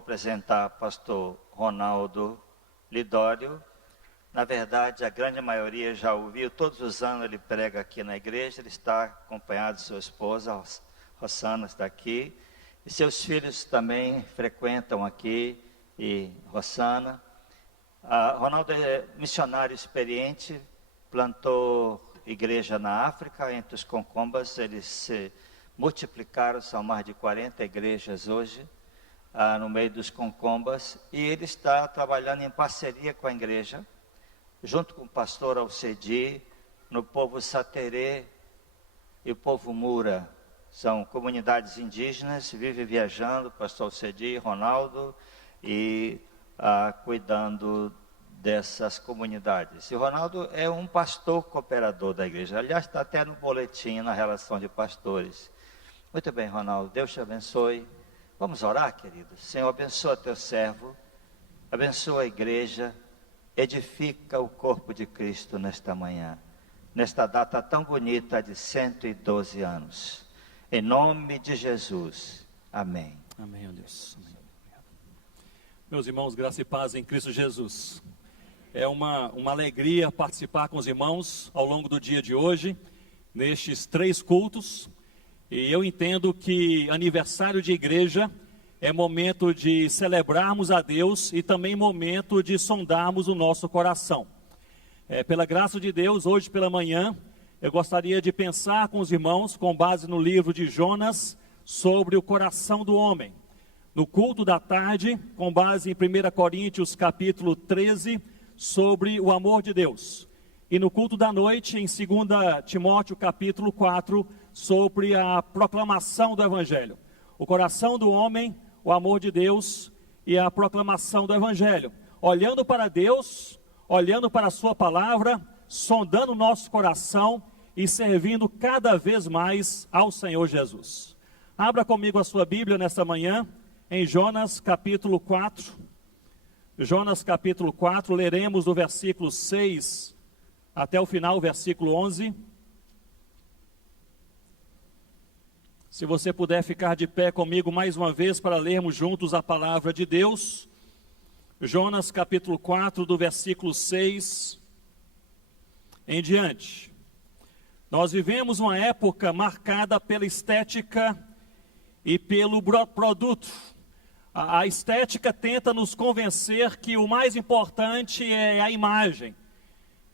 apresentar pastor Ronaldo Lidório. Na verdade, a grande maioria já ouviu, todos os anos ele prega aqui na igreja, ele está acompanhado de sua esposa, Rossana está aqui, e seus filhos também frequentam aqui, e Rossana. Ronaldo é missionário experiente, plantou igreja na África, entre os concombas, eles se multiplicaram, são mais de 40 igrejas hoje, no meio dos concombas, e ele está trabalhando em parceria com a igreja, junto com o pastor Alcedi, no povo Saterê e o povo Mura. São comunidades indígenas, vive viajando, pastor Alcedi, Ronaldo, e cuidando dessas comunidades. E o Ronaldo é um pastor cooperador da igreja, aliás, está até no boletim, na relação de pastores. Muito bem, Ronaldo, Deus te abençoe. Vamos orar, queridos. Senhor, abençoa teu servo, abençoa a igreja, edifica o corpo de Cristo nesta manhã, nesta data tão bonita de 112 anos. Em nome de Jesus. Amém. Amém, ó Deus. Amém. Meus irmãos, graça e paz em Cristo Jesus. É uma alegria participar com os irmãos ao longo do dia de hoje, nestes 3 cultos. E eu entendo que aniversário de igreja é momento de celebrarmos a Deus e também momento de sondarmos o nosso coração. Pela graça de Deus, hoje pela manhã, eu gostaria de pensar com os irmãos, com base no livro de Jonas, sobre o coração do homem. No culto da tarde, com base em 1 Coríntios capítulo 13, sobre o amor de Deus. E no culto da noite, em 2 Timóteo capítulo 4, sobre a proclamação do Evangelho. O coração do homem, o amor de Deus e a proclamação do Evangelho. Olhando para Deus, olhando para a sua palavra, sondando o nosso coração e servindo cada vez mais ao Senhor Jesus. Abra comigo a sua Bíblia nesta manhã, em Jonas capítulo 4. Jonas capítulo 4, leremos do versículo 6 até o final, versículo 11. Se você puder ficar de pé comigo mais uma vez para lermos juntos a palavra de Deus. Jonas capítulo 4, do versículo 6 em diante. Nós vivemos uma época marcada pela estética e pelo produto. A estética tenta nos convencer que o mais importante é a imagem,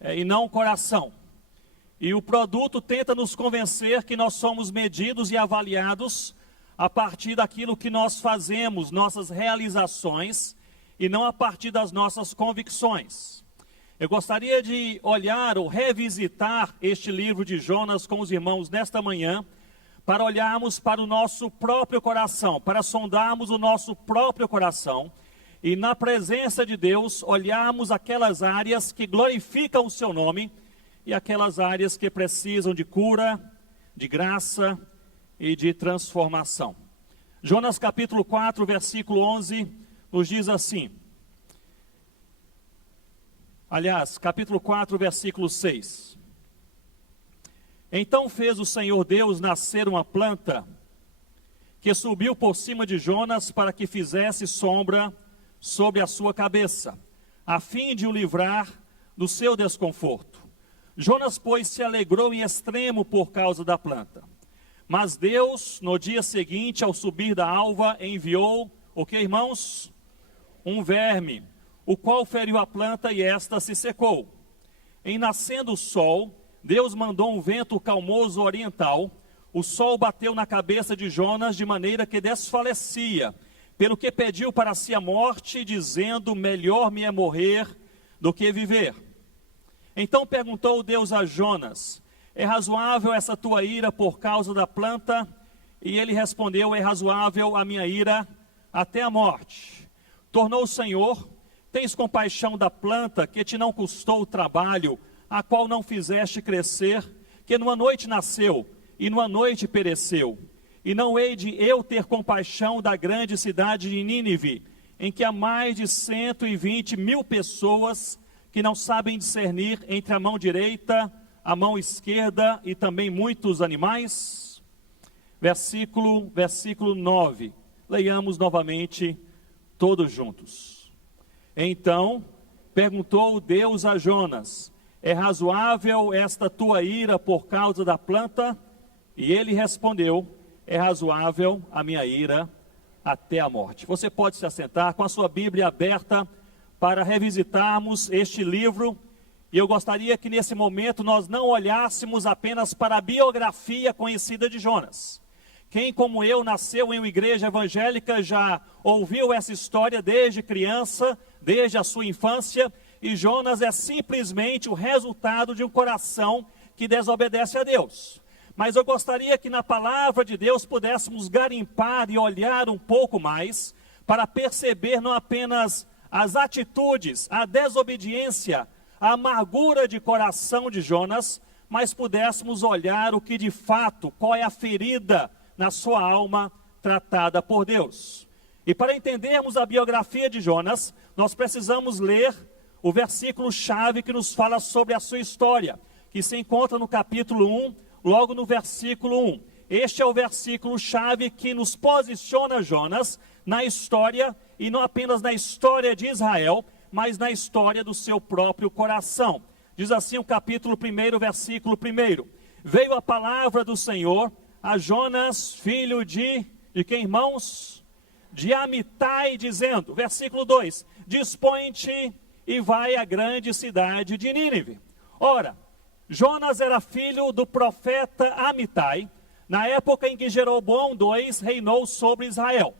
e não o coração. E o produto tenta nos convencer que nós somos medidos e avaliados a partir daquilo que nós fazemos, nossas realizações, e não a partir das nossas convicções. Eu gostaria de olhar ou revisitar este livro de Jonas com os irmãos nesta manhã, para olharmos para o nosso próprio coração, para sondarmos o nosso próprio coração, e na presença de Deus, olharmos aquelas áreas que glorificam o seu nome, e aquelas áreas que precisam de cura, de graça e de transformação. Jonas capítulo 4, versículo 11, nos diz assim. Aliás, capítulo 4, versículo 6. Então fez o Senhor Deus nascer uma planta, que subiu por cima de Jonas para que fizesse sombra sobre a sua cabeça, a fim de o livrar do seu desconforto. Jonas, pois, se alegrou em extremo por causa da planta. Mas Deus, no dia seguinte, ao subir da alva, enviou, o que, irmãos? Um verme, o qual feriu a planta e esta se secou. Em nascendo o sol, Deus mandou um vento calmoso oriental. O sol bateu na cabeça de Jonas de maneira que desfalecia, pelo que pediu para si a morte, dizendo: melhor me é morrer do que viver. Então perguntou Deus a Jonas: é razoável essa tua ira por causa da planta? E ele respondeu: é razoável a minha ira até a morte. Tornou o Senhor: tens compaixão da planta que te não custou o trabalho, a qual não fizeste crescer, que numa noite nasceu e numa noite pereceu. E não hei de eu ter compaixão da grande cidade de Nínive, em que há mais de 120 mil pessoas que não sabem discernir entre a mão direita, a mão esquerda e também muitos animais? Versículo 9. Leiamos novamente todos juntos. Então perguntou Deus a Jonas: é razoável esta tua ira por causa da planta? E ele respondeu: é razoável a minha ira até a morte. Você pode se assentar com a sua Bíblia aberta para revisitarmos este livro. E eu gostaria que nesse momento nós não olhássemos apenas para a biografia conhecida de Jonas. Quem como eu nasceu em uma igreja evangélica já ouviu essa história desde criança, desde a sua infância, e Jonas é simplesmente o resultado de um coração que desobedece a Deus. Mas eu gostaria que na palavra de Deus pudéssemos garimpar e olhar um pouco mais para perceber não apenas as atitudes, a desobediência, a amargura de coração de Jonas, mas pudéssemos olhar o que de fato, qual é a ferida na sua alma tratada por Deus. E para entendermos a biografia de Jonas, nós precisamos ler o versículo-chave que nos fala sobre a sua história, que se encontra no capítulo 1, logo no versículo 1. Este é o versículo-chave que nos posiciona Jonas na história, e não apenas na história de Israel, mas na história do seu próprio coração. Diz assim o capítulo 1, versículo 1. Veio a palavra do Senhor a Jonas, filho de quem, irmãos? De Amitai, dizendo, versículo 2, dispõe-te e vai à grande cidade de Nínive. Ora, Jonas era filho do profeta Amitai, na época em que Jeroboão II reinou sobre Israel.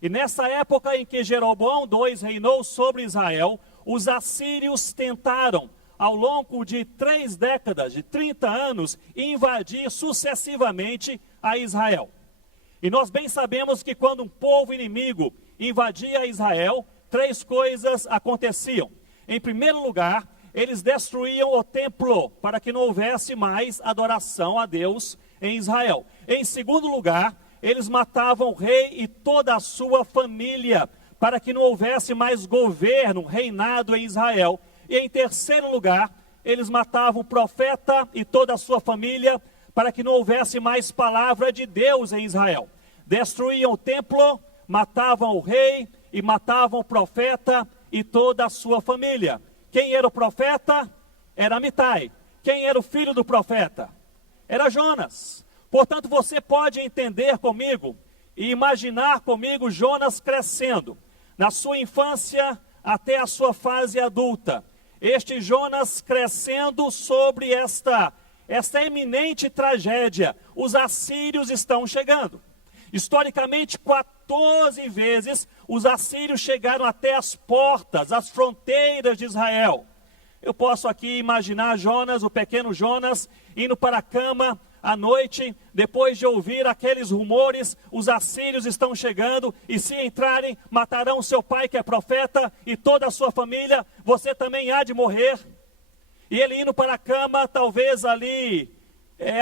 E nessa época em que Jeroboão II reinou sobre Israel, os assírios tentaram, ao longo de 3 décadas, de 30 anos, invadir sucessivamente a Israel. E nós bem sabemos que quando um povo inimigo invadia Israel, 3 coisas aconteciam. Em primeiro lugar, eles destruíam o templo para que não houvesse mais adoração a Deus em Israel. Em segundo lugar, eles matavam o rei e toda a sua família para que não houvesse mais governo, reinado em Israel. E em terceiro lugar, eles matavam o profeta e toda a sua família para que não houvesse mais palavra de Deus em Israel. Destruíam o templo, matavam o rei e matavam o profeta e toda a sua família. Quem era o profeta? Era Amitai. Quem era o filho do profeta? Era Jonas. Portanto, você pode entender comigo e imaginar comigo Jonas crescendo, na sua infância até a sua fase adulta. Este Jonas crescendo sobre esta eminente tragédia. Os assírios estão chegando. Historicamente, 14 vezes os assírios chegaram até as portas, as fronteiras de Israel. Eu posso aqui imaginar Jonas, o pequeno Jonas, indo para a cama à noite, depois de ouvir aqueles rumores, os assírios estão chegando, e se entrarem, matarão seu pai que é profeta, e toda a sua família, você também há de morrer. E ele indo para a cama, talvez ali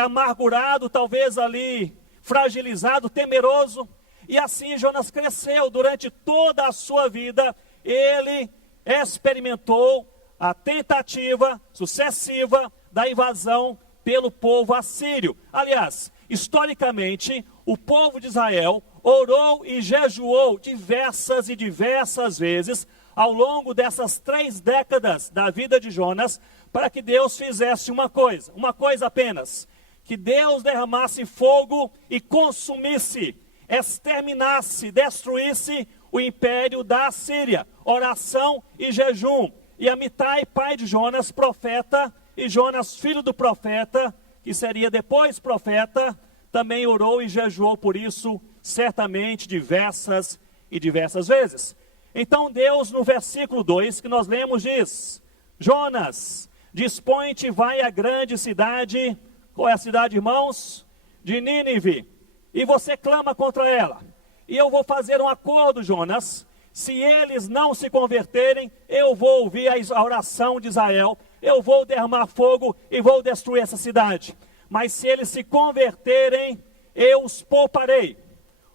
amargurado, talvez ali fragilizado, temeroso. E assim Jonas cresceu durante toda a sua vida. Ele experimentou a tentativa sucessiva da invasão pelo povo assírio. Aliás, historicamente, o povo de Israel orou e jejuou diversas e diversas vezes ao longo dessas 3 décadas da vida de Jonas, para que Deus fizesse uma coisa apenas: que Deus derramasse fogo e consumisse, exterminasse, destruísse o império da Assíria. Oração e jejum. E Amitai, pai de Jonas, profeta, e Jonas, filho do profeta, que seria depois profeta, também orou e jejuou por isso, certamente diversas e diversas vezes. Então Deus, no versículo 2 que nós lemos, diz: Jonas, dispõe-te e vai à grande cidade. Qual é a cidade, irmãos? De Nínive. E você clama contra ela. E eu vou fazer um acordo, Jonas. Se eles não se converterem, eu vou ouvir a oração de Israel. Eu vou derramar fogo e vou destruir essa cidade. Mas se eles se converterem, eu os pouparei.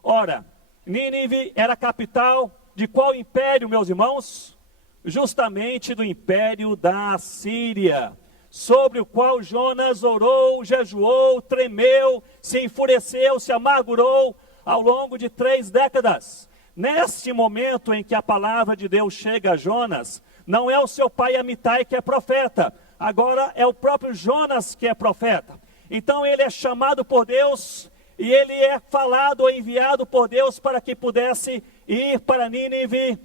Ora, Nínive era a capital de qual império, meus irmãos? Justamente do império da Assíria, sobre o qual Jonas orou, jejuou, tremeu, se enfureceu, se amargurou ao longo de 3 décadas. Neste momento em que a palavra de Deus chega a Jonas, não é o seu pai Amitai que é profeta, agora é o próprio Jonas que é profeta. Então ele é chamado por Deus e ele é falado ou enviado por Deus para que pudesse ir para Nínive,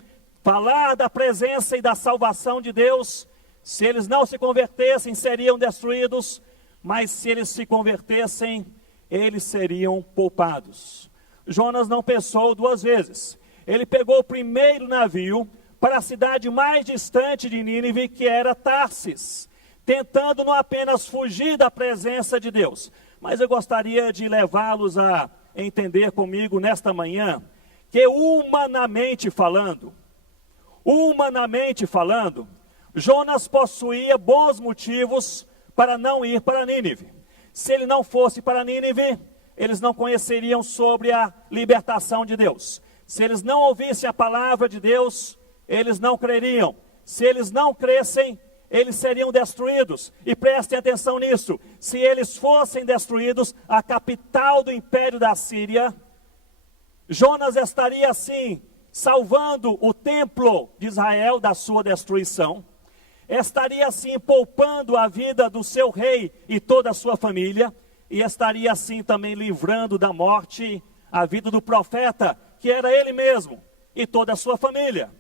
falar da presença e da salvação de Deus. Se eles não se convertessem, seriam destruídos, mas se eles se convertessem, eles seriam poupados. Jonas não pensou duas vezes. Ele pegou o primeiro navio para a cidade mais distante de Nínive, que era Tarsis, tentando não apenas fugir da presença de Deus, mas eu gostaria de levá-los a entender comigo nesta manhã, que humanamente falando, Jonas possuía bons motivos para não ir para Nínive. Se ele não fosse para Nínive, eles não conheceriam sobre a libertação de Deus. Se eles não ouvissem a palavra de Deus, eles não creriam. Se eles não crescem, eles seriam destruídos. E prestem atenção nisso. Se eles fossem destruídos, a capital do império da Síria, Jonas estaria assim, salvando o templo de Israel da sua destruição. Estaria assim, poupando a vida do seu rei e toda a sua família. E estaria assim também livrando da morte a vida do profeta, que era ele mesmo e toda a sua família.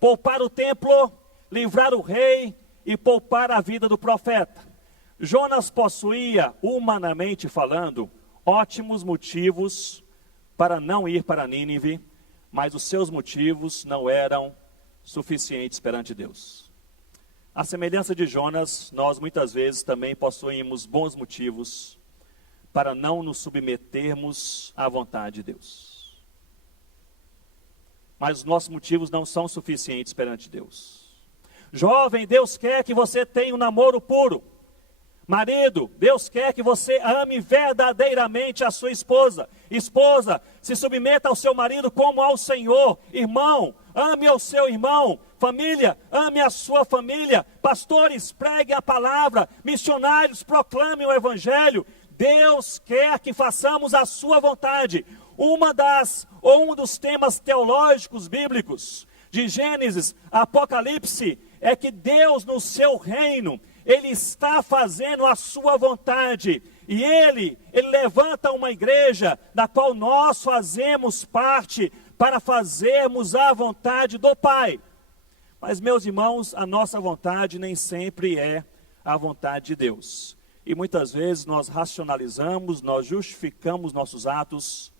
Poupar o templo, livrar o rei e poupar a vida do profeta. Jonas possuía, humanamente falando, ótimos motivos para não ir para Nínive, mas os seus motivos não eram suficientes perante Deus. À semelhança de Jonas, nós muitas vezes também possuímos bons motivos para não nos submetermos à vontade de Deus. Mas os nossos motivos não são suficientes perante Deus. Jovem, Deus quer que você tenha um namoro puro. Marido, Deus quer que você ame verdadeiramente a sua esposa. Esposa, se submeta ao seu marido como ao Senhor. Irmão, ame ao seu irmão. Família, ame a sua família. Pastores, preguem a palavra. Missionários, proclamem o evangelho. Deus quer que façamos a sua vontade. Um dos temas teológicos bíblicos de Gênesis, Apocalipse, é que Deus no seu reino, Ele está fazendo a sua vontade. E Ele levanta uma igreja da qual nós fazemos parte para fazermos a vontade do Pai. Mas, meus irmãos, a nossa vontade nem sempre é a vontade de Deus. E muitas vezes nós racionalizamos, nós justificamos nossos atos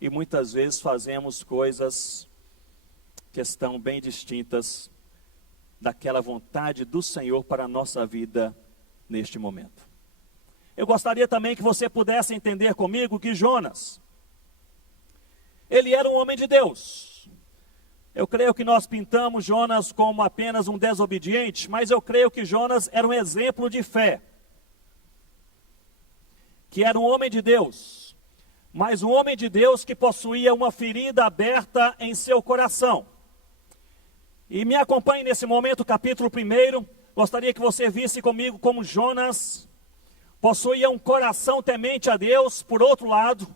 e muitas vezes fazemos coisas que estão bem distintas daquela vontade do Senhor para a nossa vida neste momento. Eu gostaria também que você pudesse entender comigo que Jonas, ele era um homem de Deus. Eu creio que nós pintamos Jonas como apenas um desobediente, mas eu creio que Jonas era um exemplo de fé. Que era um homem de Deus, mas um homem de Deus que possuía uma ferida aberta em seu coração. E me acompanhe nesse momento, capítulo 1, gostaria que você visse comigo como Jonas possuía um coração temente a Deus, por outro lado,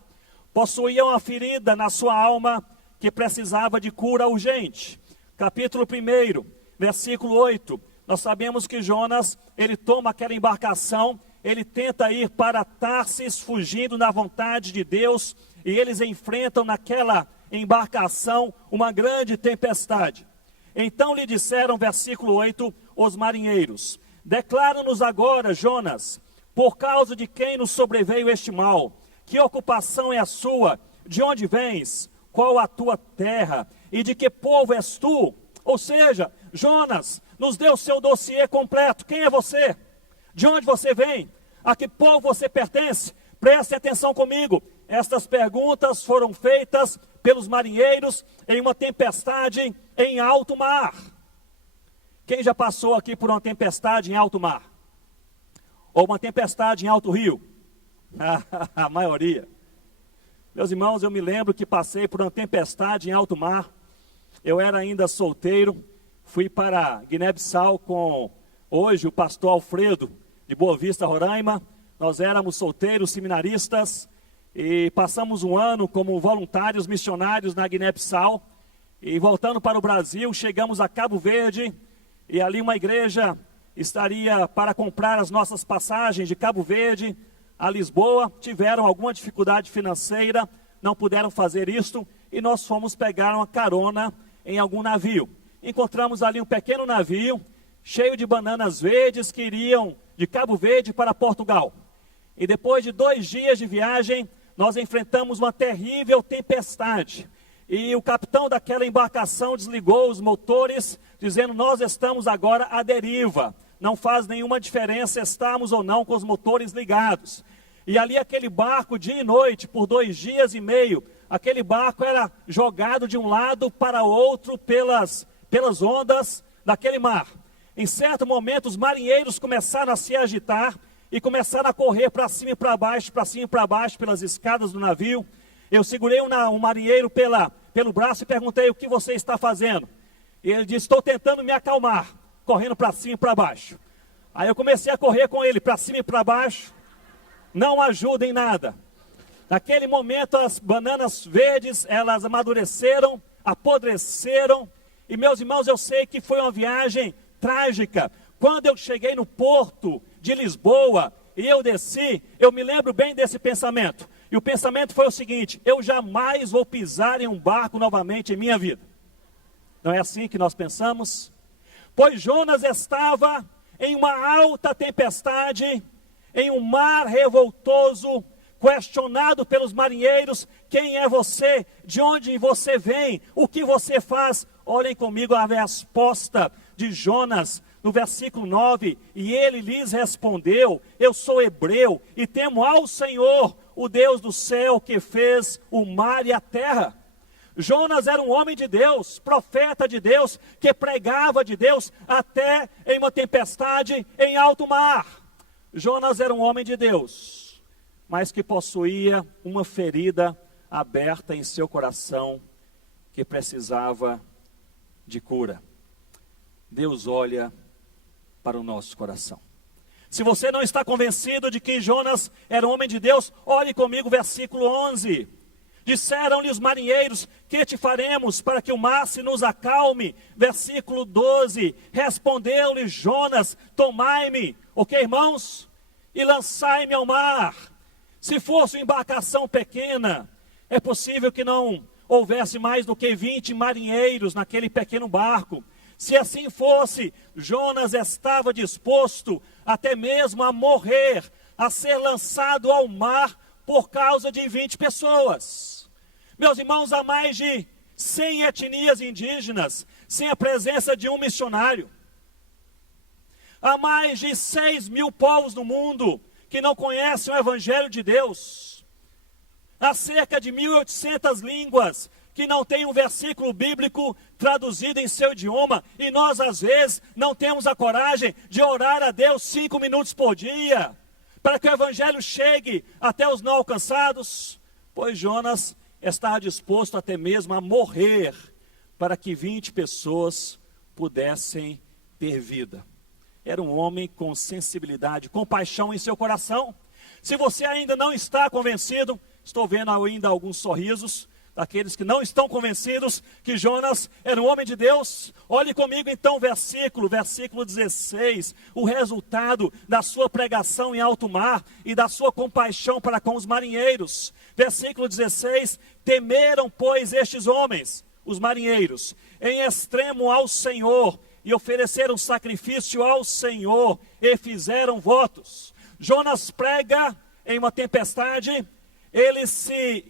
possuía uma ferida na sua alma que precisava de cura urgente. Capítulo 1, versículo 8, nós sabemos que Jonas, ele toma aquela embarcação, ele tenta ir para Tarsis, fugindo da vontade de Deus, e eles enfrentam naquela embarcação uma grande tempestade. Então lhe disseram, versículo 8, os marinheiros: declara-nos agora, Jonas, por causa de quem nos sobreveio este mal, que ocupação é a sua, de onde vens, qual a tua terra, e de que povo és tu? Ou seja, Jonas, nos dê o seu dossiê completo. Quem é você? De onde você vem? A que povo você pertence? Preste atenção comigo. Estas perguntas foram feitas pelos marinheiros em uma tempestade em alto mar. Quem já passou aqui por uma tempestade em alto mar? Ou uma tempestade em alto rio? A maioria. Meus irmãos, eu me lembro que passei por uma tempestade em alto mar. Eu era ainda solteiro. Fui para Guiné-Bissau com hoje o pastor Alfredo, de Boa Vista, Roraima. Nós éramos solteiros, seminaristas, e passamos um ano como voluntários missionários na Guiné-Bissau. E voltando para o Brasil, chegamos a Cabo Verde, e ali uma igreja estaria para comprar as nossas passagens de Cabo Verde a Lisboa. Tiveram alguma dificuldade financeira, não puderam fazer isto, e nós fomos pegar uma carona em algum navio. Encontramos ali um pequeno navio, cheio de bananas verdes, que iriam de Cabo Verde para Portugal. E depois de 2 dias de viagem, nós enfrentamos uma terrível tempestade. E o capitão daquela embarcação desligou os motores, dizendo: nós estamos agora à deriva. Não faz nenhuma diferença estarmos ou não com os motores ligados. E ali aquele barco, dia e noite, por 2 dias e meio, aquele barco era jogado de um lado para outro pelas ondas daquele mar. Em certo momento, os marinheiros começaram a se agitar e começaram a correr para cima e para baixo, pelas escadas do navio. Eu segurei um marinheiro pelo braço e perguntei: o que você está fazendo? E ele disse: estou tentando me acalmar, correndo para cima e para baixo. Aí eu comecei a correr com ele para cima e para baixo. Não ajuda em nada. Naquele momento as bananas verdes, elas amadureceram, apodreceram. E meus irmãos, eu sei que foi uma viagem trágica. Quando eu cheguei no porto de Lisboa e eu desci, eu me lembro bem desse pensamento. E o pensamento foi o seguinte: eu jamais vou pisar em um barco novamente em minha vida. Não é assim que nós pensamos? Pois Jonas estava em uma alta tempestade, em um mar revoltoso, questionado pelos marinheiros: quem é você? De onde você vem? O que você faz? Olhem comigo a resposta de Jonas no versículo 9. E ele lhes respondeu: eu sou hebreu e temo ao Senhor, o Deus do céu, que fez o mar e a terra. Jonas era um homem de Deus, profeta de Deus, que pregava de Deus até em uma tempestade em alto mar. Jonas era um homem de Deus, mas que possuía uma ferida aberta em seu coração, que precisava de cura. Deus olha para o nosso coração. Se você não está convencido de que Jonas era um homem de Deus, olhe comigo o versículo 11. Disseram-lhe os marinheiros: que te faremos para que o mar se nos acalme? Versículo 12. Respondeu-lhe Jonas: tomai-me, ok, irmãos, e lançai-me ao mar. Se fosse uma embarcação pequena, é possível que não houvesse mais do que 20 marinheiros naquele pequeno barco. Se assim fosse, Jonas estava disposto até mesmo a morrer, a ser lançado ao mar por causa de 20 pessoas. Meus irmãos, há mais de 100 etnias indígenas sem a presença de um missionário. Há mais de 6.000 povos no mundo que não conhecem o Evangelho de Deus. Há cerca de 1.800 línguas que não tem um versículo bíblico traduzido em seu idioma, e nós às vezes não temos a coragem de orar a Deus 5 minutos por dia, para que o Evangelho chegue até os não alcançados. Pois Jonas estava disposto até mesmo a morrer, para que 20 pessoas pudessem ter vida. Era um homem com sensibilidade, compaixão em seu coração. Se você ainda não está convencido, estou vendo ainda alguns sorrisos daqueles que não estão convencidos que Jonas era um homem de Deus. Olhe comigo então o versículo 16, o resultado da sua pregação em alto mar e da sua compaixão para com os marinheiros. Versículo 16: temeram, pois, estes homens, os marinheiros, em extremo ao Senhor, e ofereceram sacrifício ao Senhor, e fizeram votos. Jonas prega em uma tempestade, ele se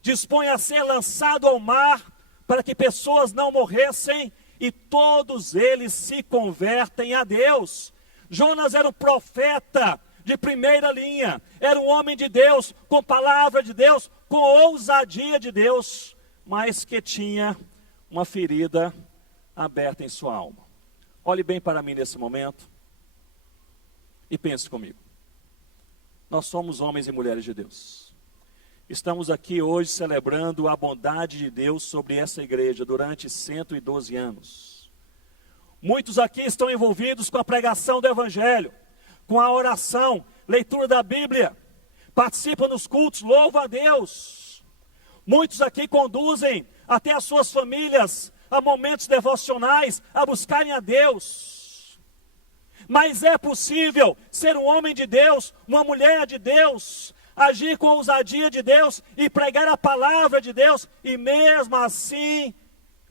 dispõe a ser lançado ao mar para que pessoas não morressem, e todos eles se convertem a Deus. Jonas era um profeta de primeira linha, era um homem de Deus, com palavra de Deus, com ousadia de Deus, mas que tinha uma ferida aberta em sua alma. Olhe bem para mim nesse momento e pense comigo. Nós somos homens e mulheres de Deus. Estamos aqui hoje celebrando a bondade de Deus sobre essa igreja durante 112 anos. Muitos aqui estão envolvidos com a pregação do Evangelho, com a oração, leitura da Bíblia, participam dos cultos, louvam a Deus. Muitos aqui conduzem até as suas famílias, a momentos devocionais, a buscarem a Deus. Mas é possível ser um homem de Deus, uma mulher de Deus, agir com a ousadia de Deus e pregar a palavra de Deus, e mesmo assim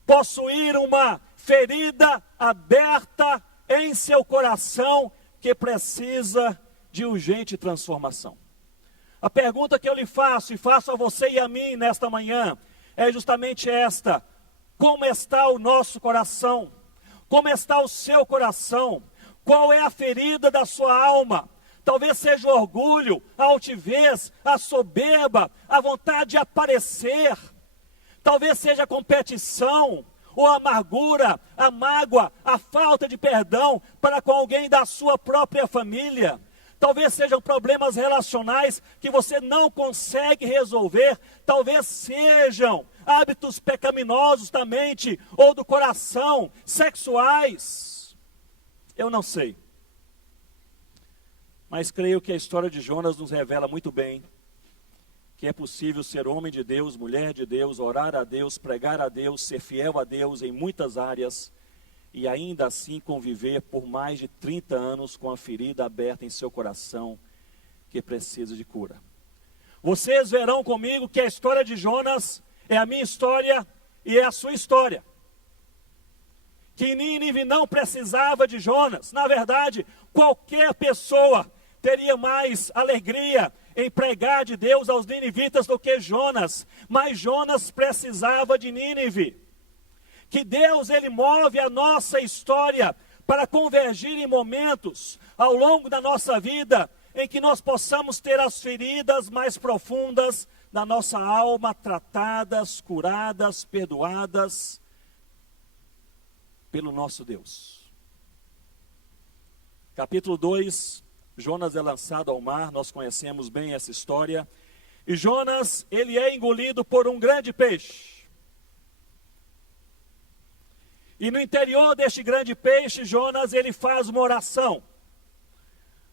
possuir uma ferida aberta em seu coração que precisa de urgente transformação. A pergunta que eu lhe faço, e faço a você e a mim nesta manhã, é justamente esta: como está o nosso coração? Como está o seu coração? Qual é a ferida da sua alma? Talvez seja o orgulho, a altivez, a soberba, a vontade de aparecer. Talvez seja a competição, ou a amargura, a mágoa, a falta de perdão para com alguém da sua própria família. Talvez sejam problemas relacionais que você não consegue resolver. Talvez sejam hábitos pecaminosos da mente ou do coração, sexuais. Eu não sei. Mas creio que a história de Jonas nos revela muito bem que é possível ser homem de Deus, mulher de Deus, orar a Deus, pregar a Deus, ser fiel a Deus em muitas áreas e ainda assim conviver por mais de 30 anos com a ferida aberta em seu coração que precisa de cura. Vocês verão comigo que a história de Jonas é a minha história e é a sua história. Que Nínive não precisava de Jonas. Na verdade, qualquer pessoa teria mais alegria em pregar de Deus aos ninivitas do que Jonas. Mas Jonas precisava de Nínive. Que Deus, Ele move a nossa história para convergir em momentos ao longo da nossa vida em que nós possamos ter as feridas mais profundas da nossa alma tratadas, curadas, perdoadas pelo nosso Deus. Capítulo 2, Jonas é lançado ao mar, nós conhecemos bem essa história. E Jonas, ele é engolido por um grande peixe. E no interior deste grande peixe, Jonas, ele faz uma oração.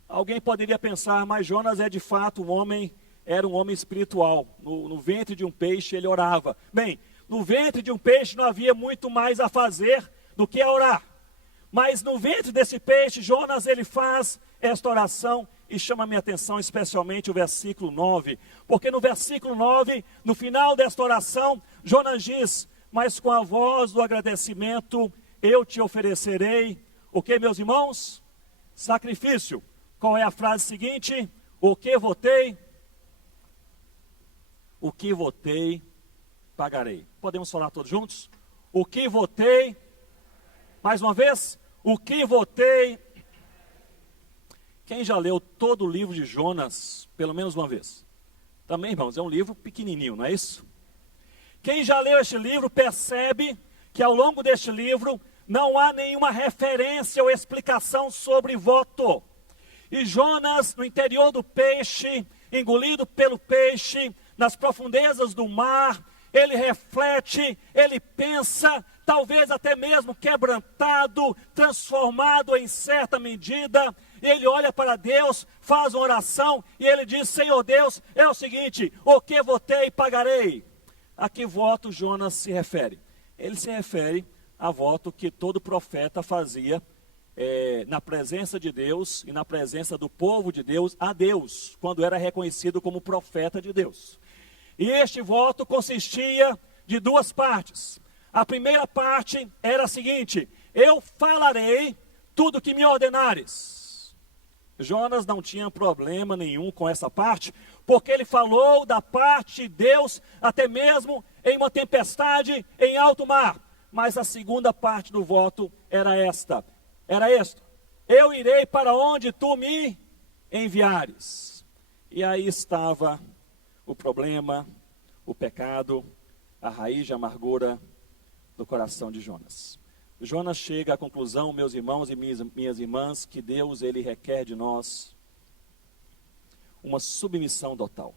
Alguém poderia pensar, mas Jonas é de fato um homem, era um homem espiritual. No ventre de um peixe ele orava. Bem, no ventre de um peixe não havia muito mais a fazer do que a orar. Mas no ventre desse peixe, Jonas, ele faz esta oração e chama a minha atenção especialmente o versículo 9. Porque no versículo 9, no final desta oração, Jonas diz: mas com a voz do agradecimento eu te oferecerei, o que, meus irmãos? Sacrifício. Qual é a frase seguinte? O que votei? O que votei, pagarei. Podemos falar todos juntos? O que votei, mais uma vez, o que votei. Quem já leu todo o livro de Jonas, pelo menos uma vez? Também, irmãos, é um livro pequenininho, não é isso? Quem já leu este livro percebe que ao longo deste livro não há nenhuma referência ou explicação sobre voto. E Jonas, no interior do peixe, engolido pelo peixe, nas profundezas do mar, ele reflete, ele pensa, talvez até mesmo quebrantado, transformado em certa medida. Ele olha para Deus, faz uma oração e ele diz: Senhor Deus, é o seguinte, o que votei, pagarei. A que voto Jonas se refere? Ele se refere a voto que todo profeta fazia na presença de Deus e na presença do povo de Deus, a Deus, quando era reconhecido como profeta de Deus. E este voto consistia de duas partes. A primeira parte era a seguinte: eu falarei tudo que me ordenares. Jonas não tinha problema nenhum com essa parte, porque ele falou da parte de Deus, até mesmo em uma tempestade em alto mar. Mas a segunda parte do voto era esta: eu irei para onde tu me enviares. E aí estava o problema, o pecado, a raiz de amargura do coração de Jonas. Jonas chega à conclusão, meus irmãos e minhas irmãs, que Deus, ele requer de nós uma submissão total.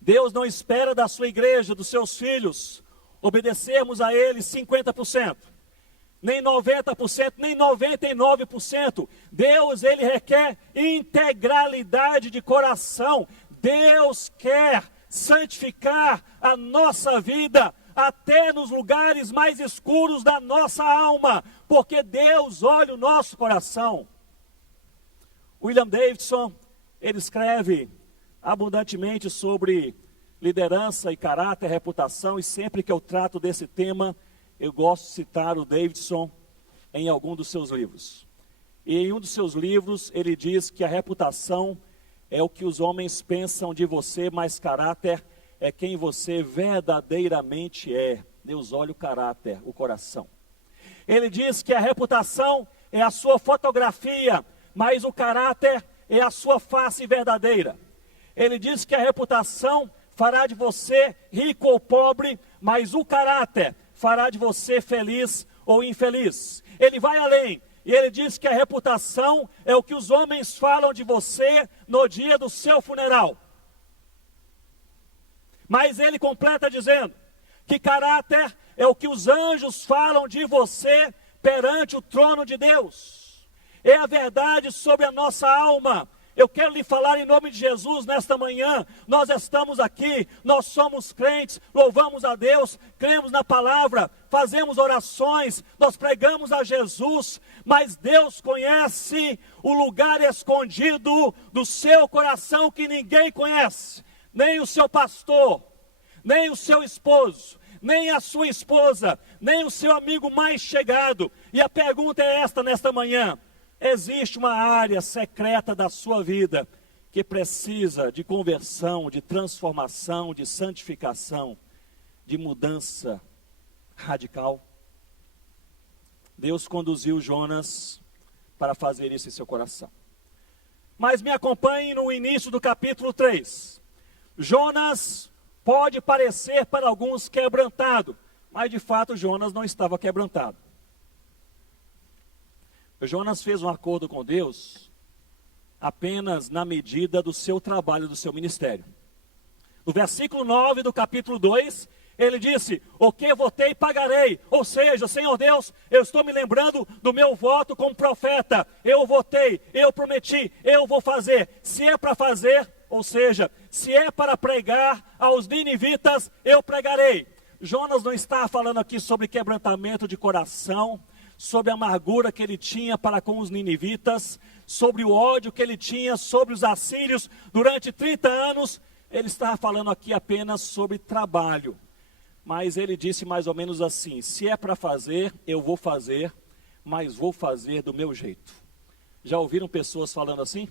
Deus não espera da sua igreja, dos seus filhos, obedecermos a Ele 50%, nem 90%, nem 99%. Deus, ele requer integralidade de coração. Deus quer santificar a nossa vida até nos lugares mais escuros da nossa alma, porque Deus olha o nosso coração. William Davidson, ele escreve abundantemente sobre liderança e caráter, reputação, e sempre que eu trato desse tema, eu gosto de citar o Davidson em algum dos seus livros. E em um dos seus livros, ele diz que a reputação é o que os homens pensam de você, mas caráter é quem você verdadeiramente é. Deus olha o caráter, o coração. Ele diz que a reputação é a sua fotografia, mas o caráter é a sua face verdadeira. Ele diz que a reputação fará de você rico ou pobre, mas o caráter fará de você feliz ou infeliz. Ele vai além, e ele diz que a reputação é o que os homens falam de você no dia do seu funeral. Mas ele completa dizendo que caráter é o que os anjos falam de você perante o trono de Deus. É a verdade sobre a nossa alma. Eu quero lhe falar em nome de Jesus nesta manhã. Nós estamos aqui, nós somos crentes, louvamos a Deus, cremos na palavra, fazemos orações, nós pregamos a Jesus, mas Deus conhece o lugar escondido do seu coração que ninguém conhece, nem o seu pastor, nem o seu esposo, nem a sua esposa, nem o seu amigo mais chegado. E a pergunta é esta nesta manhã: existe uma área secreta da sua vida que precisa de conversão, de transformação, de santificação, de mudança radical? Deus conduziu Jonas para fazer isso em seu coração. Mas me acompanhe no início do capítulo 3. Jonas pode parecer para alguns quebrantado, mas de fato Jonas não estava quebrantado. Jonas fez um acordo com Deus apenas na medida do seu trabalho, do seu ministério. No versículo 9 do capítulo 2, ele disse: o que votei, pagarei. Ou seja, Senhor Deus, eu estou me lembrando do meu voto como profeta. Eu votei, eu prometi, eu vou fazer. Se é para fazer, ou seja, se é para pregar aos ninivitas, eu pregarei. Jonas não está falando aqui sobre quebrantamento de coração, sobre a amargura que ele tinha para com os ninivitas, sobre o ódio que ele tinha sobre os assírios durante 30 anos. Ele está falando aqui apenas sobre trabalho. Mas ele disse mais ou menos assim: se é para fazer, eu vou fazer, mas vou fazer do meu jeito. Já ouviram pessoas falando assim?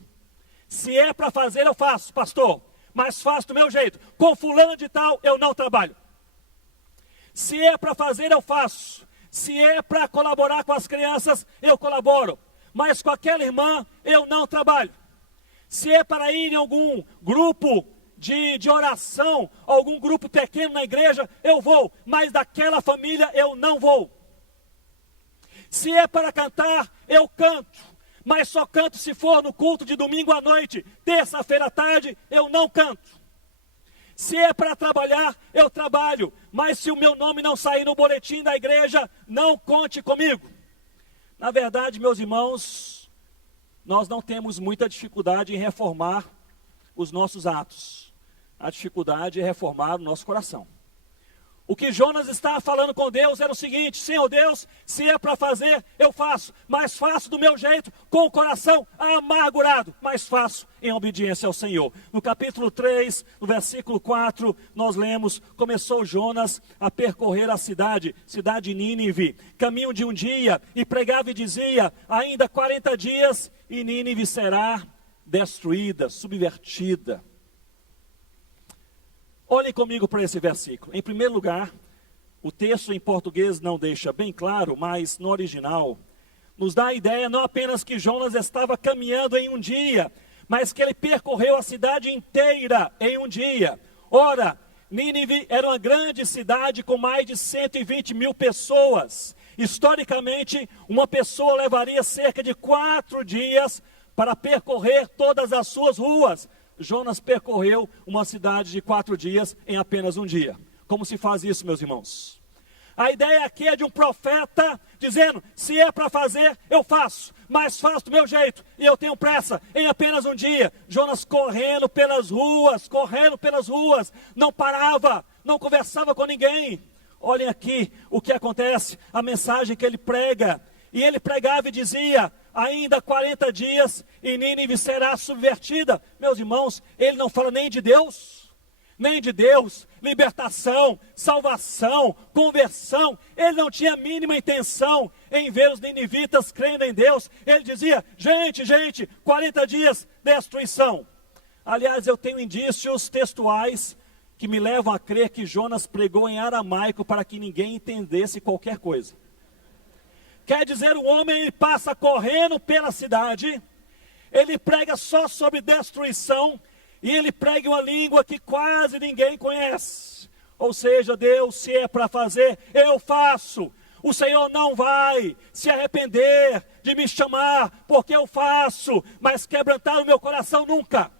Se é para fazer, eu faço, pastor, mas faço do meu jeito. Com fulano de tal, eu não trabalho. Se é para fazer, eu faço. Se é para colaborar com as crianças, eu colaboro. Mas com aquela irmã, eu não trabalho. Se é para ir em algum grupo de oração, algum grupo pequeno na igreja, eu vou. Mas daquela família, eu não vou. Se é para cantar, eu canto. Mas só canto se for no culto de domingo à noite. Terça-feira à tarde, eu não canto. Se é para trabalhar, eu trabalho. Mas se o meu nome não sair no boletim da igreja, não conte comigo. Na verdade, meus irmãos, nós não temos muita dificuldade em reformar os nossos atos. A dificuldade é reformar o nosso coração. O que Jonas estava falando com Deus era o seguinte: Senhor Deus, se é para fazer, eu faço, mas faço do meu jeito, com o coração amargurado, mas faço em obediência ao Senhor. No capítulo 3, no versículo 4, nós lemos: começou Jonas a percorrer a cidade de Nínive, caminho de um dia, e pregava e dizia: ainda 40 dias e Nínive será destruída, subvertida. Olhem comigo para esse versículo. Em primeiro lugar, o texto em português não deixa bem claro, mas no original nos dá a ideia não apenas que Jonas estava caminhando em um dia, mas que ele percorreu a cidade inteira em um dia. Ora, Nínive era uma grande cidade com mais de 120 mil pessoas. Historicamente, uma pessoa levaria cerca de 4 dias para percorrer todas as suas ruas. Jonas percorreu uma cidade de 4 dias em apenas um dia. Como se faz isso, meus irmãos? A ideia aqui é de um profeta dizendo: se é para fazer, eu faço, mas faço do meu jeito, e eu tenho pressa, em apenas um dia. Jonas correndo pelas ruas, não parava, não conversava com ninguém. olhem aqui o que acontece, a mensagem que ele prega. E ele pregava e dizia, ainda 40 dias e Nínive será subvertida. Meus irmãos, ele não fala nem de Deus, libertação, salvação, conversão. Ele não tinha a mínima intenção em ver os ninivitas crendo em Deus. Ele dizia, gente, 40 dias, destruição. Aliás, eu tenho indícios textuais que me levam a crer que Jonas pregou em aramaico para que ninguém entendesse qualquer coisa. Quer dizer, o homem ele passa correndo pela cidade, ele prega só sobre destruição, e ele prega uma língua que quase ninguém conhece. Ou seja, Deus, se é para fazer, eu faço. O Senhor não vai se arrepender de me chamar, porque eu faço, mas quebrantar o meu coração nunca.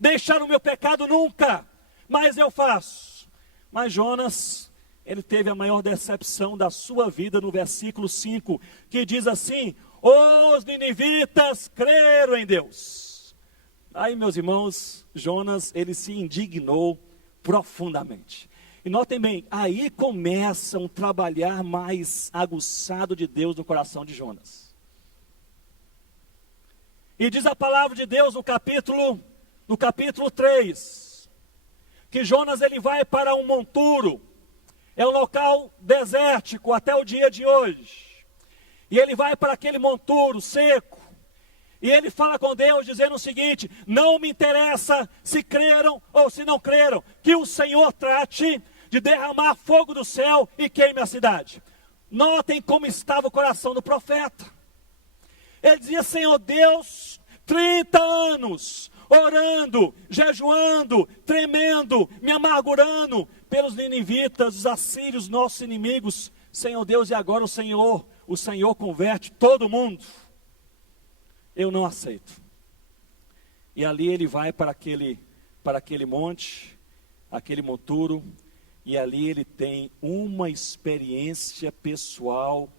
Deixar o meu pecado nunca, mas eu faço. Mas Jonas, ele teve a maior decepção da sua vida no versículo 5, que diz assim, os ninivitas creram em Deus. Aí, meus irmãos, Jonas, ele se indignou profundamente. E notem bem, aí começa um trabalhar mais aguçado de Deus no coração de Jonas. E diz a palavra de Deus no capítulo 3, que Jonas ele vai para um monturo, é um local desértico até o dia de hoje, e ele vai para aquele monturo seco, e ele fala com Deus dizendo o seguinte, não me interessa se creram ou se não creram, que o Senhor trate de derramar fogo do céu e queime a cidade. Notem como estava o coração do profeta. Ele dizia, Senhor Deus, 30 anos, orando, jejuando, tremendo, me amargurando pelos ninivitas, os assírios, nossos inimigos. Senhor Deus, e agora o Senhor converte todo mundo. Eu não aceito. E ali ele vai para aquele monte, aquele monturo, e ali ele tem uma experiência pessoal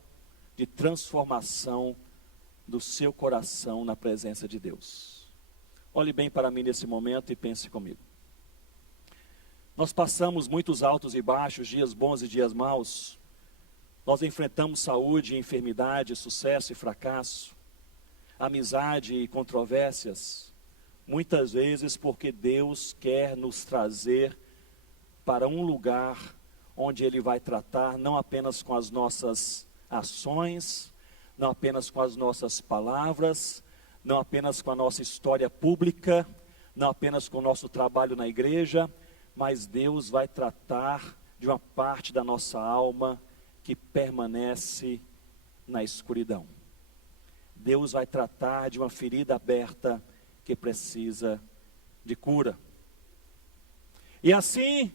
de transformação do seu coração na presença de Deus. Olhe bem para mim nesse momento e pense comigo. Nós passamos muitos altos e baixos, dias bons e dias maus. Nós enfrentamos saúde e enfermidade, sucesso e fracasso, amizade e controvérsias. Muitas vezes porque Deus quer nos trazer para um lugar onde Ele vai tratar não apenas com as nossas ações, não apenas com as nossas palavras, não apenas com a nossa história pública, não apenas com o nosso trabalho na igreja, mas Deus vai tratar de uma parte da nossa alma que permanece na escuridão. Deus vai tratar de uma ferida aberta que precisa de cura. E assim,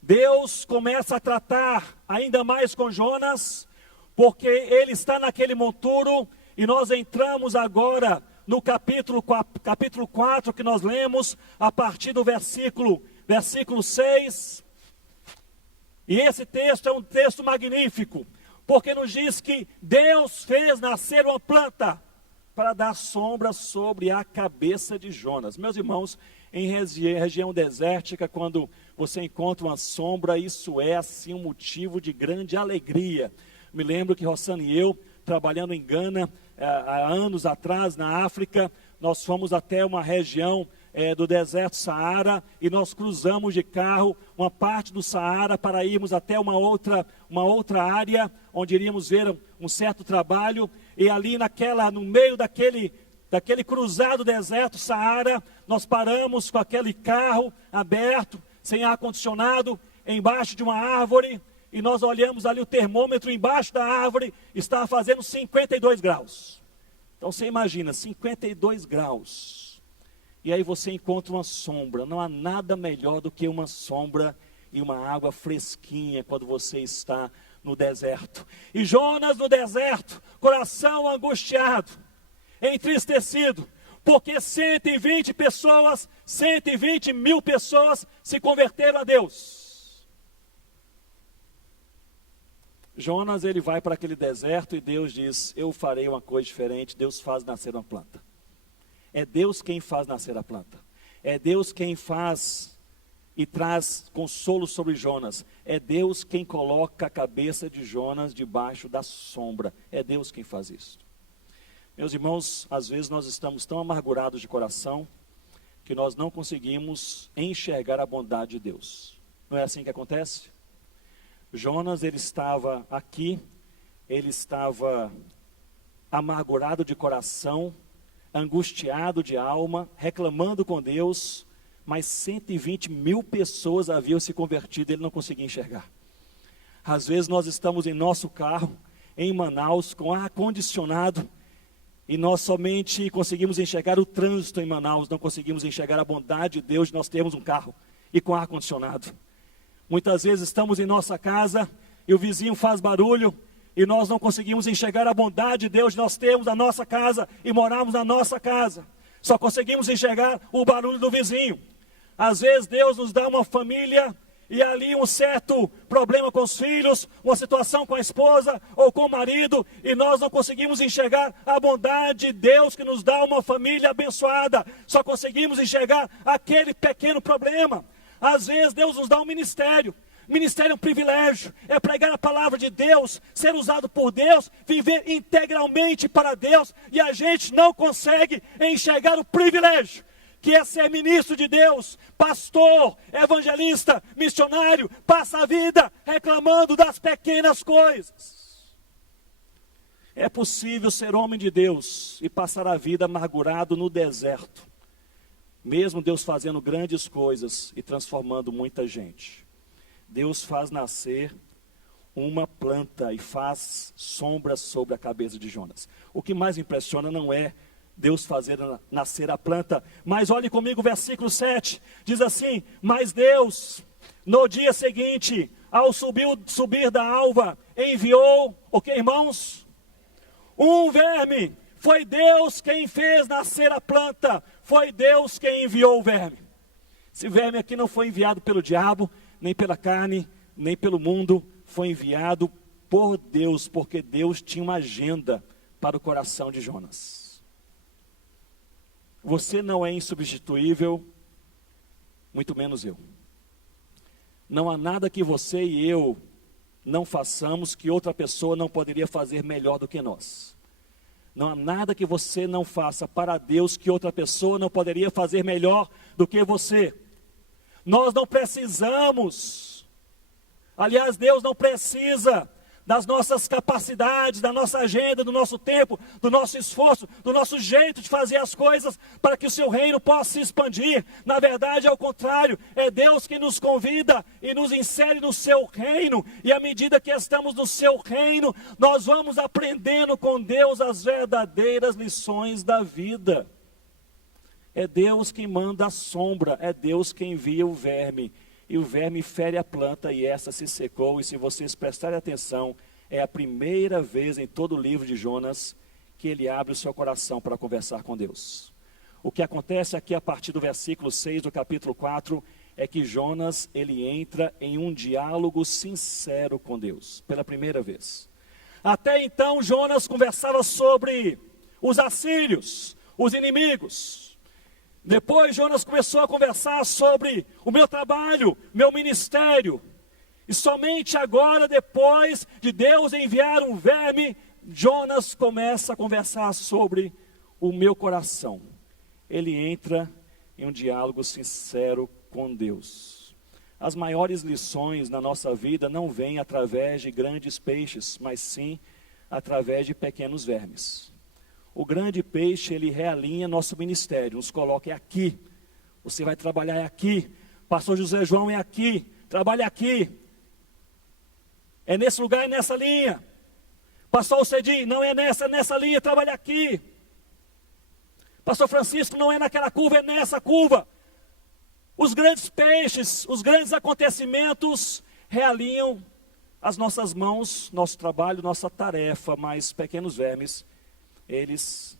Deus começa a tratar ainda mais com Jonas, porque ele está naquele monturo, e nós entramos agora no capítulo 4 que nós lemos, a partir do versículo 6. E esse texto é um texto magnífico, porque nos diz que Deus fez nascer uma planta para dar sombra sobre a cabeça de Jonas. Meus irmãos, em região desértica, quando você encontra uma sombra, isso é assim um motivo de grande alegria. Me lembro que Rossana e eu, trabalhando em Gana, há anos atrás, na África, nós fomos até uma região do deserto Saara, e nós cruzamos de carro uma parte do Saara para irmos até uma outra área, onde iríamos ver um certo trabalho, e ali no meio daquele cruzado deserto Saara, nós paramos com aquele carro aberto, sem ar-condicionado, embaixo de uma árvore, e nós olhamos ali o termômetro embaixo da árvore, estava fazendo 52 graus. Então você imagina, 52 graus. E aí você encontra uma sombra. Não há nada melhor do que uma sombra e uma água fresquinha quando você está no deserto. E Jonas no deserto, coração angustiado, entristecido, porque 120 mil pessoas se converteram a Deus. Jonas, ele vai para aquele deserto e Deus diz, eu farei uma coisa diferente. Deus faz nascer uma planta. É Deus quem faz nascer a planta. É Deus quem faz e traz consolo sobre Jonas. É Deus quem coloca a cabeça de Jonas debaixo da sombra. É Deus quem faz isso. Meus irmãos, às vezes nós estamos tão amargurados de coração que nós não conseguimos enxergar a bondade de Deus. Não é assim que acontece? Jonas, ele estava aqui, ele estava amargurado de coração, angustiado de alma, reclamando com Deus, mas 120 mil pessoas haviam se convertido, ele não conseguia enxergar. Às vezes nós estamos em nosso carro, em Manaus, com ar-condicionado, e nós somente conseguimos enxergar o trânsito em Manaus, não conseguimos enxergar a bondade de Deus de nós termos um carro e com ar-condicionado. Muitas vezes estamos em nossa casa e o vizinho faz barulho e nós não conseguimos enxergar a bondade de Deus de nós termos a nossa casa e morarmos na nossa casa. Só conseguimos enxergar o barulho do vizinho. Às vezes Deus nos dá uma família e ali um certo problema com os filhos, uma situação com a esposa ou com o marido, e nós não conseguimos enxergar a bondade de Deus que nos dá uma família abençoada. Só conseguimos enxergar aquele pequeno problema. Às vezes Deus nos dá um ministério. Ministério é um privilégio, é pregar a palavra de Deus, ser usado por Deus, viver integralmente para Deus, e a gente não consegue enxergar o privilégio que é ser ministro de Deus, pastor, evangelista, missionário, passa a vida reclamando das pequenas coisas. É possível ser homem de Deus e passar a vida amargurado no deserto, mesmo Deus fazendo grandes coisas e transformando muita gente. Deus faz nascer uma planta e faz sombra sobre a cabeça de Jonas. O que mais impressiona não é Deus fazer nascer a planta, mas olhe comigo o versículo 7, diz assim: mas Deus, no dia seguinte, ao subir da alva, enviou, o que, irmãos? Um verme. Foi Deus quem fez nascer a planta, foi Deus quem enviou o verme. Esse verme aqui não foi enviado pelo diabo, nem pela carne, nem pelo mundo, foi enviado por Deus, porque Deus tinha uma agenda para o coração de Jonas. Você não é insubstituível, muito menos eu. Não há nada que você e eu não façamos que outra pessoa não poderia fazer melhor do que nós. Não há nada que você não faça para Deus que outra pessoa não poderia fazer melhor do que você. Nós não precisamos, aliás, Deus não precisa das nossas capacidades, da nossa agenda, do nosso tempo, do nosso esforço, do nosso jeito de fazer as coisas para que o seu reino possa se expandir. Na verdade, é o contrário, é Deus que nos convida e nos insere no seu reino, e à medida que estamos no seu reino, nós vamos aprendendo com Deus as verdadeiras lições da vida. É Deus quem manda a sombra, é Deus quem envia o verme. E o verme fere a planta e essa se secou. E se vocês prestarem atenção, é a primeira vez em todo o livro de Jonas que ele abre o seu coração para conversar com Deus. O que acontece aqui a partir do versículo 6 do capítulo 4 é que Jonas, ele entra em um diálogo sincero com Deus, pela primeira vez. Até então Jonas conversava sobre os assírios, os inimigos. Depois Jonas começou a conversar sobre o meu trabalho, meu ministério. E somente agora, depois de Deus enviar um verme, Jonas começa a conversar sobre o meu coração. Ele entra em um diálogo sincero com Deus. As maiores lições na nossa vida não vêm através de grandes peixes, mas sim através de pequenos vermes. O grande peixe, ele realinha nosso ministério, nos coloca aqui, você vai trabalhar aqui, pastor José João é aqui, trabalha aqui, é nesse lugar, é nessa linha, pastor Alcedim, não é nessa linha, trabalha aqui, pastor Francisco, não é naquela curva, é nessa curva. Os grandes peixes, os grandes acontecimentos realinham as nossas mãos, nosso trabalho, nossa tarefa, mas pequenos vermes, eles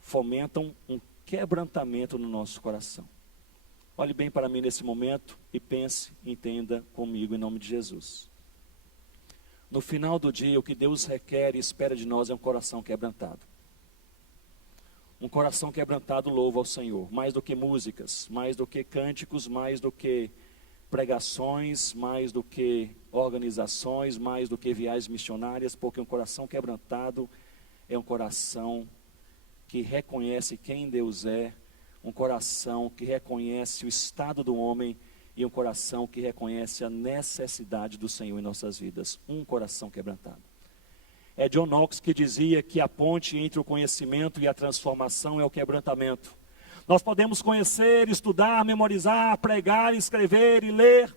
fomentam um quebrantamento no nosso coração. Olhe bem para mim nesse momento e pense, entenda comigo em nome de Jesus. No final do dia, o que Deus requer e espera de nós é um coração quebrantado. Um coração quebrantado louva ao Senhor, mais do que músicas, mais do que cânticos, mais do que pregações, mais do que organizações, mais do que viagens missionárias, porque um coração quebrantado é um coração que reconhece quem Deus é, um coração que reconhece o estado do homem e um coração que reconhece a necessidade do Senhor em nossas vidas. Um coração quebrantado. É John Knox que dizia que a ponte entre o conhecimento e a transformação é o quebrantamento. Nós podemos conhecer, estudar, memorizar, pregar, escrever e ler,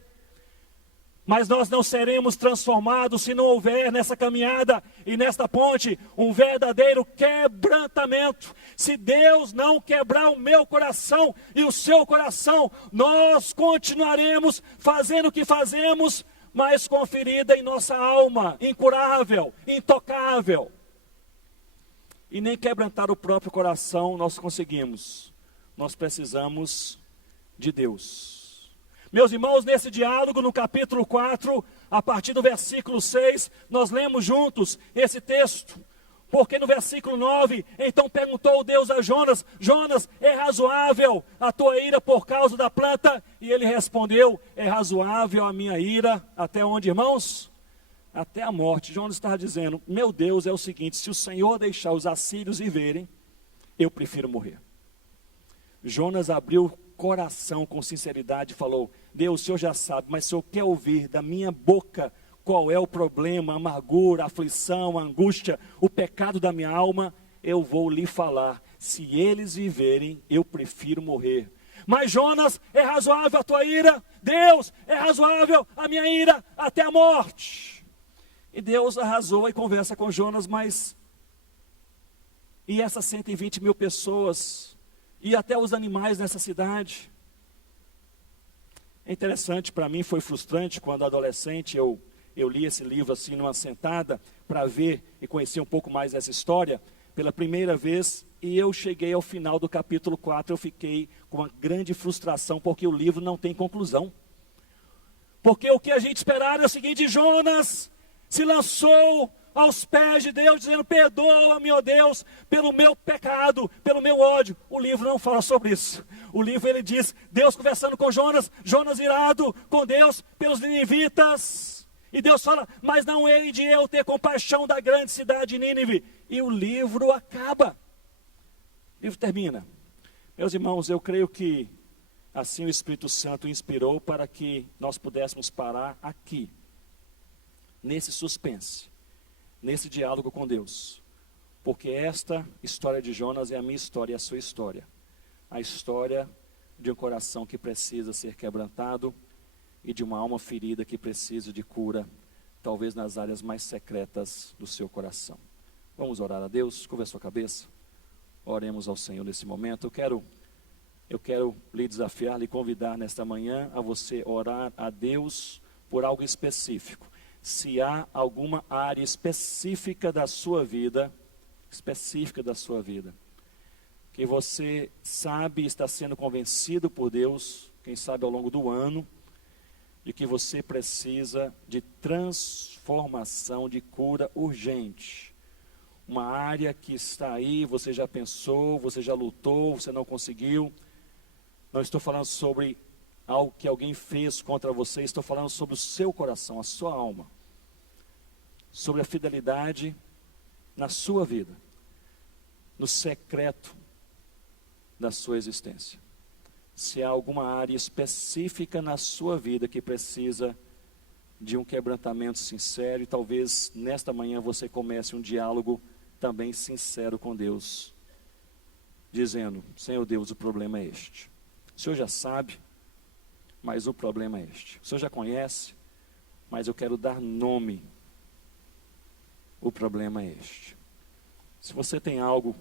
mas nós não seremos transformados se não houver nessa caminhada e nesta ponte um verdadeiro quebrantamento. Se Deus não quebrar o meu coração e o seu coração, nós continuaremos fazendo o que fazemos, mas com ferida em nossa alma, incurável, intocável. E nem quebrantar o próprio coração nós conseguimos. Nós precisamos de Deus. Meus irmãos, nesse diálogo, no capítulo 4, a partir do versículo 6, nós lemos juntos esse texto. Porque no versículo 9, então perguntou Deus a Jonas: Jonas, é razoável a tua ira por causa da planta? E ele respondeu: é razoável a minha ira, até onde, irmãos? Até a morte. Jonas estava dizendo: meu Deus, é o seguinte, se o Senhor deixar os assírios ir verem, eu prefiro morrer. Jonas abriu o coração com sinceridade e falou: Deus, o Senhor já sabe, mas o Senhor quer ouvir da minha boca qual é o problema, a amargura, a aflição, a angústia, o pecado da minha alma, eu vou lhe falar. Se eles viverem, eu prefiro morrer. Mas Jonas, é razoável a tua ira? Deus, é razoável a minha ira até a morte. E Deus arrasou e conversa com Jonas, mas e essas 120 mil pessoas, e até os animais nessa cidade? É interessante, para mim foi frustrante quando adolescente eu li esse livro assim numa sentada para ver e conhecer um pouco mais essa história pela primeira vez, e eu cheguei ao final do capítulo 4, eu fiquei com uma grande frustração porque o livro não tem conclusão. Porque o que a gente esperava é o seguinte: Jonas se lançou aos pés de Deus, dizendo: perdoa-me, ó Deus, pelo meu pecado, pelo meu ódio. O livro não fala sobre isso. O livro ele diz, Deus conversando com Jonas, Jonas irado com Deus pelos ninivitas. E Deus fala: mas não hei de eu ter compaixão da grande cidade de Nínive. E o livro acaba. O livro termina. Meus irmãos, eu creio que assim o Espírito Santo inspirou para que nós pudéssemos parar aqui, nesse suspense, nesse diálogo com Deus, porque esta história de Jonas é a minha história e a sua história, a história de um coração que precisa ser quebrantado e de uma alma ferida que precisa de cura, talvez nas áreas mais secretas do seu coração. Vamos orar a Deus, curva a sua cabeça, oremos ao Senhor nesse momento. Eu quero lhe desafiar, lhe convidar nesta manhã a você orar a Deus por algo específico. Se há alguma área específica da sua vida, que você sabe, está sendo convencido por Deus, quem sabe ao longo do ano, de que você precisa de transformação, de cura urgente. Uma área que está aí, você já pensou, você já lutou, você não conseguiu. Não estou falando sobre algo que alguém fez contra você, estou falando sobre o seu coração, a sua alma, sobre a fidelidade na sua vida, no secreto da sua existência. Se há alguma área específica na sua vida que precisa de um quebrantamento sincero, e talvez nesta manhã você comece um diálogo também sincero com Deus, dizendo: Senhor Deus, o problema é este. O Senhor já sabe, mas o problema é este. O Senhor já conhece, mas eu quero dar nome. O problema é este. Se você tem algo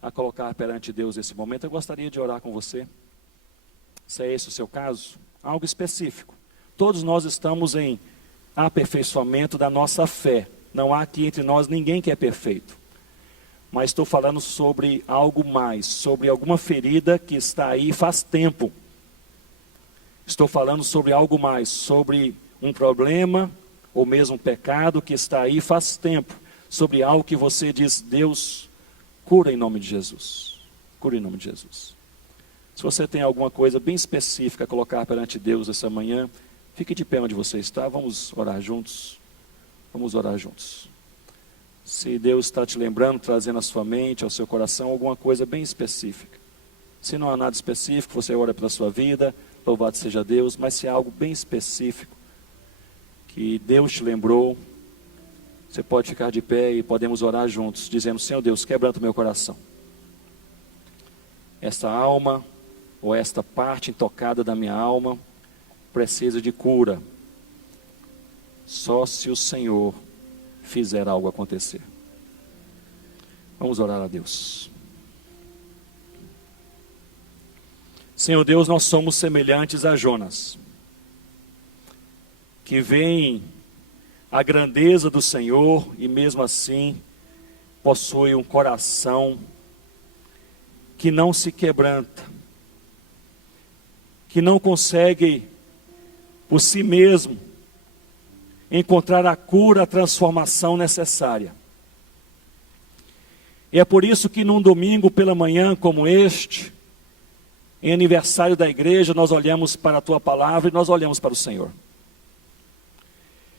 a colocar perante Deus nesse momento, eu gostaria de orar com você. Se é esse o seu caso, algo específico. Todos nós estamos em aperfeiçoamento da nossa fé. Não há aqui entre nós ninguém que é perfeito. Mas estou falando sobre algo mais, sobre alguma ferida que está aí faz tempo. Estou falando sobre algo mais, sobre um problema ou mesmo um pecado que está aí faz tempo. Sobre algo que você diz: Deus, cura em nome de Jesus. Cura em nome de Jesus. Se você tem alguma coisa bem específica a colocar perante Deus essa manhã, fique de pé onde você está, vamos orar juntos. Vamos orar juntos. Se Deus está te lembrando, trazendo à sua mente, ao seu coração, alguma coisa bem específica. Se não há nada específico, você ora pela sua vida, louvado seja Deus, mas se há algo bem específico, que Deus te lembrou, você pode ficar de pé e podemos orar juntos, dizendo: Senhor Deus, quebranta o meu coração. Esta alma, ou esta parte intocada da minha alma, precisa de cura. Só se o Senhor fizer algo acontecer. Vamos orar a Deus. Senhor Deus, nós somos semelhantes a Jonas, que vem a grandeza do Senhor e mesmo assim possui um coração que não se quebranta, que não consegue por si mesmo encontrar a cura, a transformação necessária. E é por isso que num domingo pela manhã como este, em aniversário da igreja, nós olhamos para a Tua palavra e nós olhamos para o Senhor.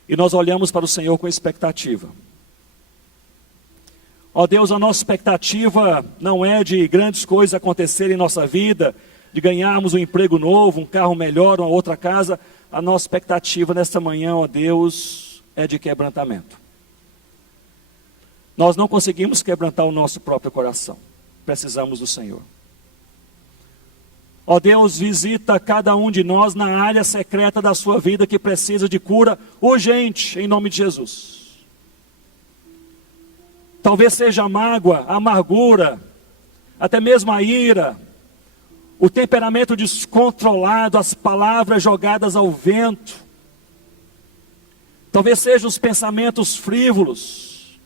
E nós olhamos para o Senhor com expectativa. Ó Deus, a nossa expectativa não é de grandes coisas acontecerem em nossa vida, de ganharmos um emprego novo, um carro melhor, uma outra casa. A nossa expectativa nesta manhã, ó Deus, é de quebrantamento. Nós não conseguimos quebrantar o nosso próprio coração. Precisamos do Senhor. Ó Deus, visita cada um de nós na área secreta da sua vida que precisa de cura urgente, em nome de Jesus. Talvez seja a mágoa, a amargura, até mesmo a ira, o temperamento descontrolado, as palavras jogadas ao vento. Talvez sejam os pensamentos frívolos,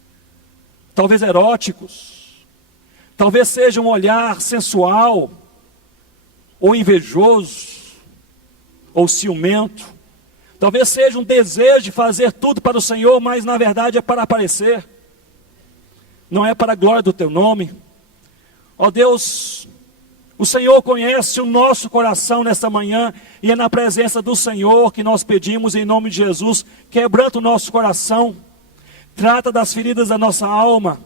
talvez eróticos. Talvez seja um olhar sensual, ou invejoso, ou ciumento. Talvez seja um desejo de fazer tudo para o Senhor, mas na verdade é para aparecer. Não é para a glória do Teu nome. Ó Deus, o Senhor conhece o nosso coração nesta manhã, e é na presença do Senhor que nós pedimos em nome de Jesus: quebranta o nosso coração, trata das feridas da nossa alma,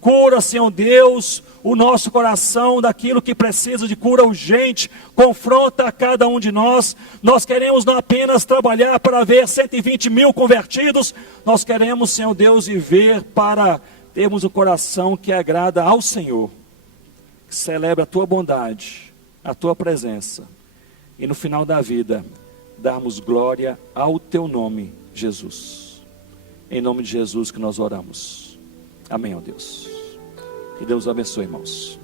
cura, Senhor Deus, o nosso coração daquilo que precisa de cura urgente, confronta a cada um de nós. Nós queremos não apenas trabalhar para ver 120 mil convertidos, nós queremos, Senhor Deus, viver para termos um coração que agrada ao Senhor, que celebra a Tua bondade, a Tua presença, e no final da vida, darmos glória ao Teu nome, Jesus. Em nome de Jesus que nós oramos. Amém, ó Deus. Que Deus abençoe, irmãos.